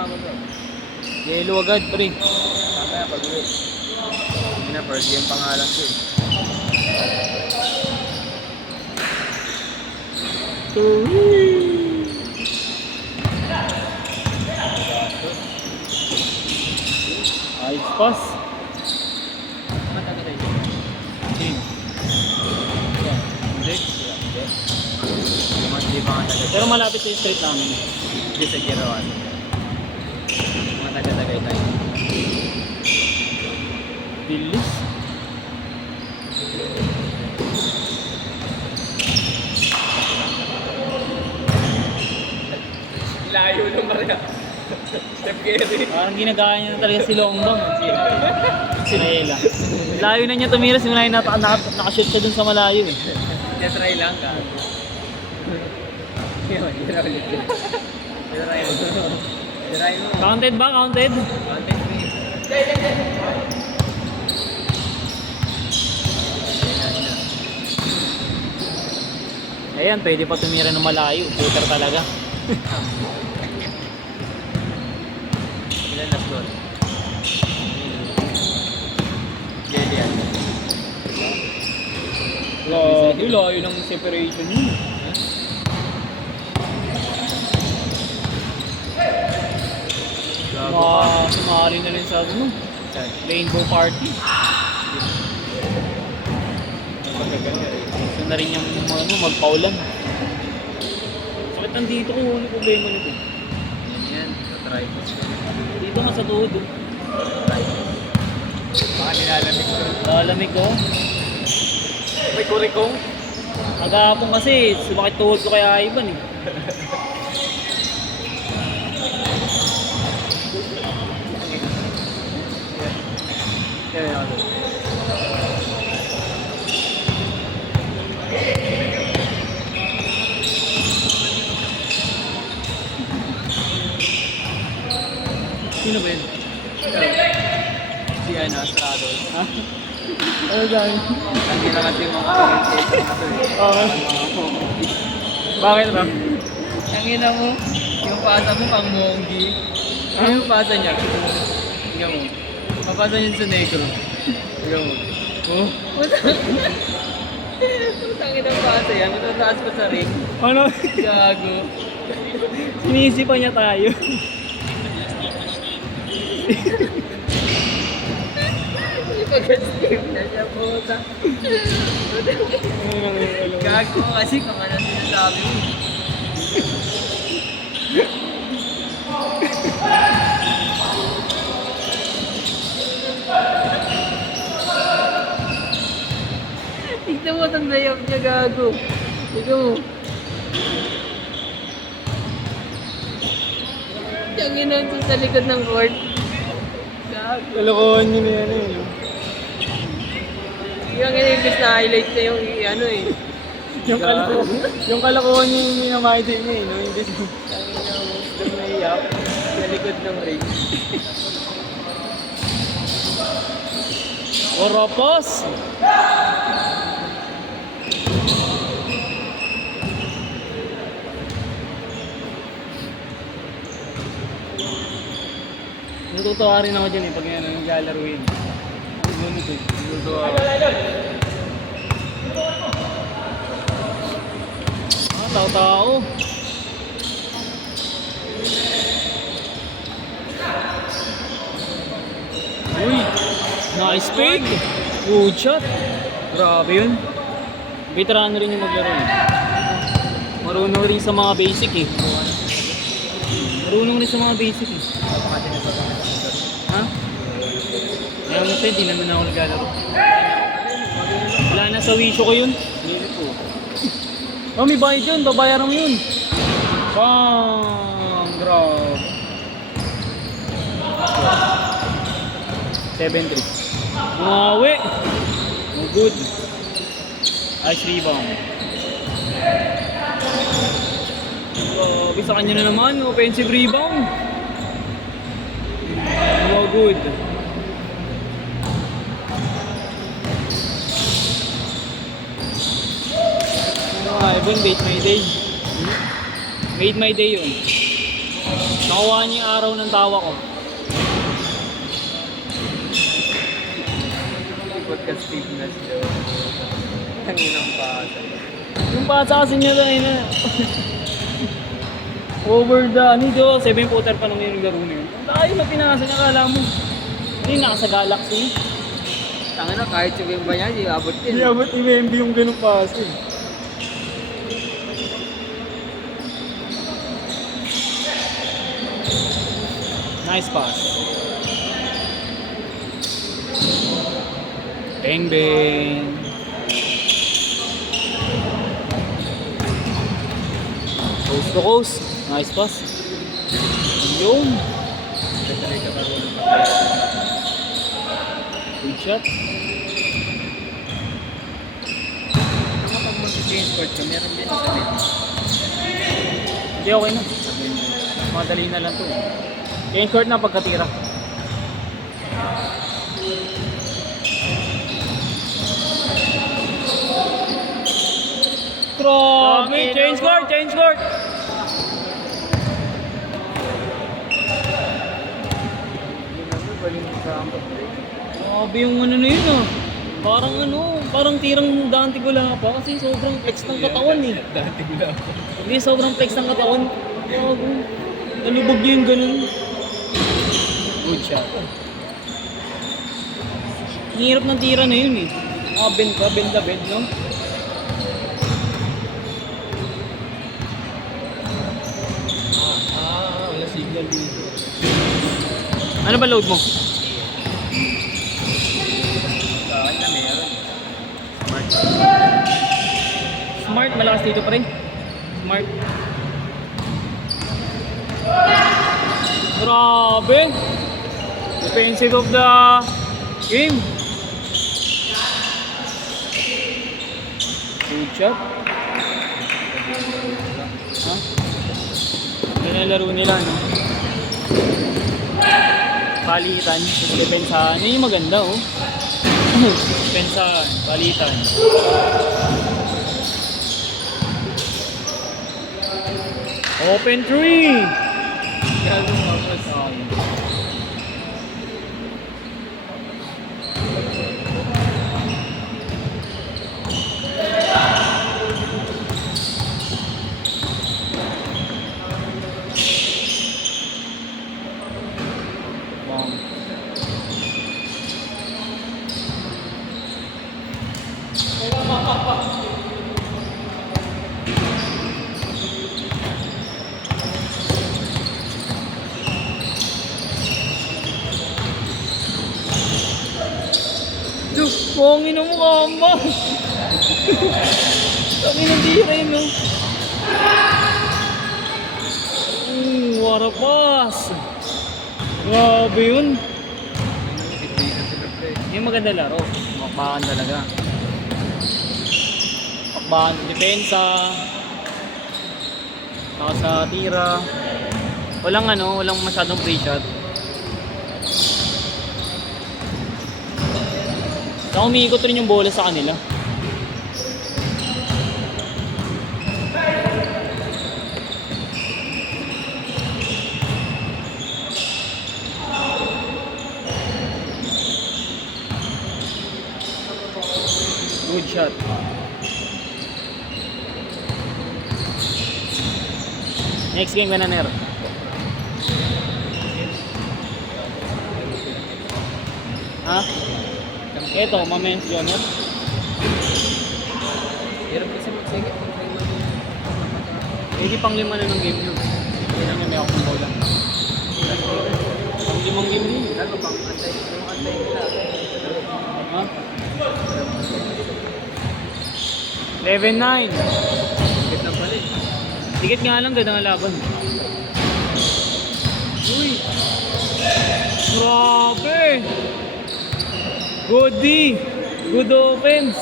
sumama doon. Yellow agad, pre. Mamaya pag-uwi. Hindi na, first game pangalan ko eh. Ayos pass. Matagal tayo. Team. Hindi. Hindi pa nga tagal. Pero malapit sa street namin. Hindi sa Girawan. Mga taga-tagay tayo. Bilis. Layo ng Maria. Step carry. Parang ginagaya niya na talaga si Longbang. Si Raela. Layo na niya tumira, simula yung nakashoot siya dun sa malayo eh. Try lang ka. Yun, yun na ulit yun. Try mo. Try mo. Counted ba? Counted? Content me. Ayan, pwede pa tumira ng malayo. Shooter talaga. Ilan na floor? Jelly yan. Layo ng separation niya. Sumari na rin sa ano, Rainbow Party. Gusto na rin yung magpaulan. Sakit nandito kung ano problema nito. Yan, try mo. Dito nga sa tuhod. Baka nilalamig ko. Lalamig ko. May kurikong? Agapon kasi, sumakit tuhod ko kay Ivan eh. Yan. Sino ba yun? Si Straddle. Ha? Ano dyan? Hindi na kasi mga commentation na to eh. Okay. Bakit ba? Ang ina mo, yung pasa mo pang monggi. Ano yung pasa niya? Tingnan mo. Mapasa niya sa negro. Tingnan mo. Oh? Putang ina pasa yan. Matataas pa sa ring. Ano? Gago. Sinisipan niya tayo. Pag-escape na siya, puta. Gago kasi kung ano sinasabi mo. Tignan mo itong layup niya, gago. Tignan mo. Yung ina sa likod ng court. Gago. Kalokohan niyo na yan eh. Yung ina-imbis na highlight na yung ano eh. Yung kalokohan niyo yung minamahidi niya eh. No? Hindi Ang ina mo, doon naiyak sa likod ng ring. Oropos! Natutuwa rin ako dyan eh pag yan ang naglalaro-in. Ang gunod eh. Natutuwa ako. Tao-tao. Uy! Nice fake! Good shot! Grabe yun. Veterano rin yung maglaro eh. Marunong rin sa mga basic eh. Marunong rin sa mga basic eh. Ha? Kaya mo tayo, di naman ako naglalaro. Wala na sa wisyo ko yun. Hindi po. Oh, may bayad yun. Babayaran mo yun. Bang! Grabe. 7-3. Bumawi. Oh, good. Ice rebound. Grabe sa kanya na naman. Offensive rebound. Oh, good. Ivan, made my day. Made my day yun. Nakuha niya yung araw ng tawa ko. Podcast fitness daw. Tanginang pasa. Yung pasa kasi niya tayo na. Over the, ano ito, 7-footer pa naman yung laro na yun. Ang tayo na pinasa niya, kala mo. Hindi, nasa Galaxy. Tanga na, kahit yung game ba niya, di abot din. Hindi abot i-MB yung ganung pasa eh. Nice pass. Bang bang. Coast to coast. Nice pass. Yun. Tatry ka marunong pa. Good shot. Kapag mag-change court ka, meron din sa net. Hindi, okay na. Madali na lang to. Change court na pagkatira. Grabe! Change court! Change court! Hindi naman, baling sa ampat. Grabe yung ano na yun ah. Parang tirang Dante Gulapa kasi sobrang flex ng katawan eh. Dati ko lang. Hindi, sobrang flex ng katawan. Grabe. Nalubog niya yung ganun. Good shot. Ang hirap ng tira na yun eh. Bend ka, bend na bend, no? Wala signal dito. Ano ba load mo? Sa akin na meron. Smart. Smart, malakas dito pa rin. Smart. Grabe! Defensive of the game. Good shot. Ha? Yan ang laro nila, no? Palitan, tapos depensahan. Yan yung maganda, oh. Depensahan, palitan. Open 3! Gago mga sa akin. Wow. Pongin mo kamba. Kami nandira yun, no? What a pass. Grabe yun. Yung maganda laro. Makbakan talaga. Makbakan depensa. Saka sa tira. Walang masyadong free shot. Saka umiikot rin yung bola sa kanila. Good shot. Next game ka na, Ner. Ha? Ito, Mamens Junior. Hirap kasi mag-second. Hindi pang 5 na ng game yun. Hindi na may ako ng bola. Pang 5 game yun. Gago pang antay. Yung antay nila. Ha? 11-9. Get na pala eh. Tikit nga lang, ganda nga laban. Uy! Grabe! Good D! Good offense!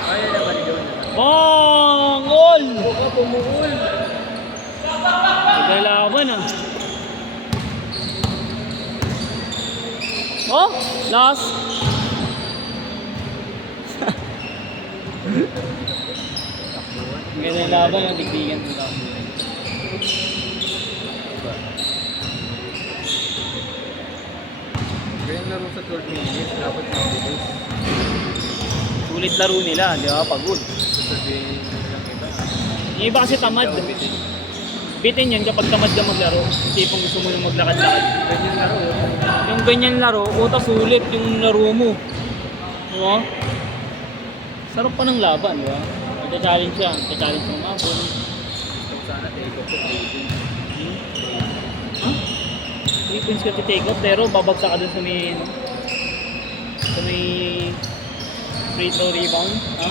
Kaya naman yun. Bang! All! Buka pumuul. Naglalaban ah. Oh! Last! Ganda yung laban, yung digdigan ng laban. Kaya laro sa 12 minutes, dapat mabilis. Sulit laro nila, di ba? Pagod. Sasabihin lang iba. Yung iba kasi tamad. Bitin yan kapag tamad ka maglaro. Tipong gusto mo yung maglakad-lakad. Ganyan laro. Yung ganyan laro, uta sulit yung laro mo. Di ba? Sarap pa ng laban, di ba? Nagka-challenge siya. Nagka-challenge mo nga po. Sana take off sa 3 points ka take off pero babagsak ka dun sa may ano, sa may free throw rebound. Ha?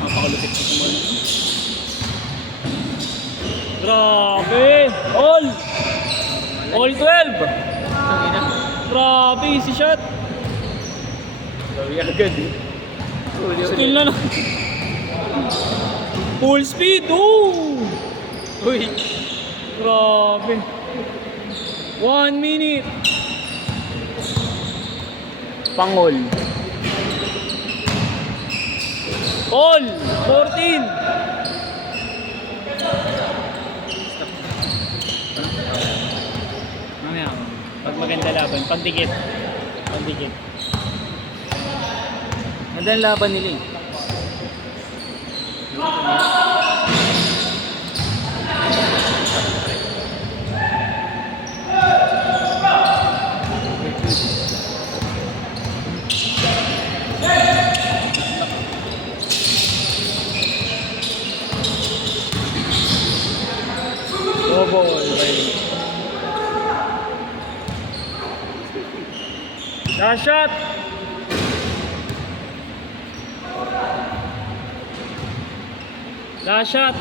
Napakalupit ko sa mga grabe! All! All 12! Tangina. Grabe, easy shot! Gawi agad eh. Skill na lang. Full speed! Oh! Uy! Grabe! 1 minute! Pangol. All! 14! Mamaya, pag maganda laban, pagdikit. Pagdikit. Magandang laban nila eh. Double. Last shot. Last shot.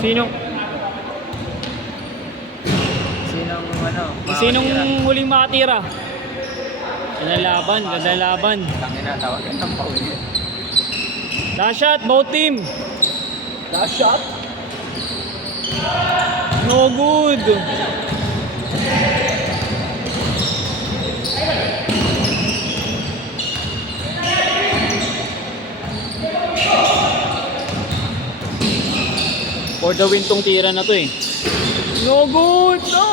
Sinong sinong huling makatira? Ganda laban, ganda laban. Tangina, tawagan ng pauli. Last shot, both team. Last shot? No good. For the win tong tira na to eh. No good. No.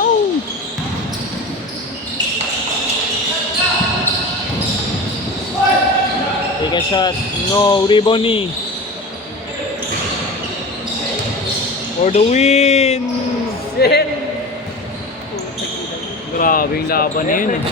Take a shot. No. Rebound. For the win. Shit! Grabe yung laban na yun eh.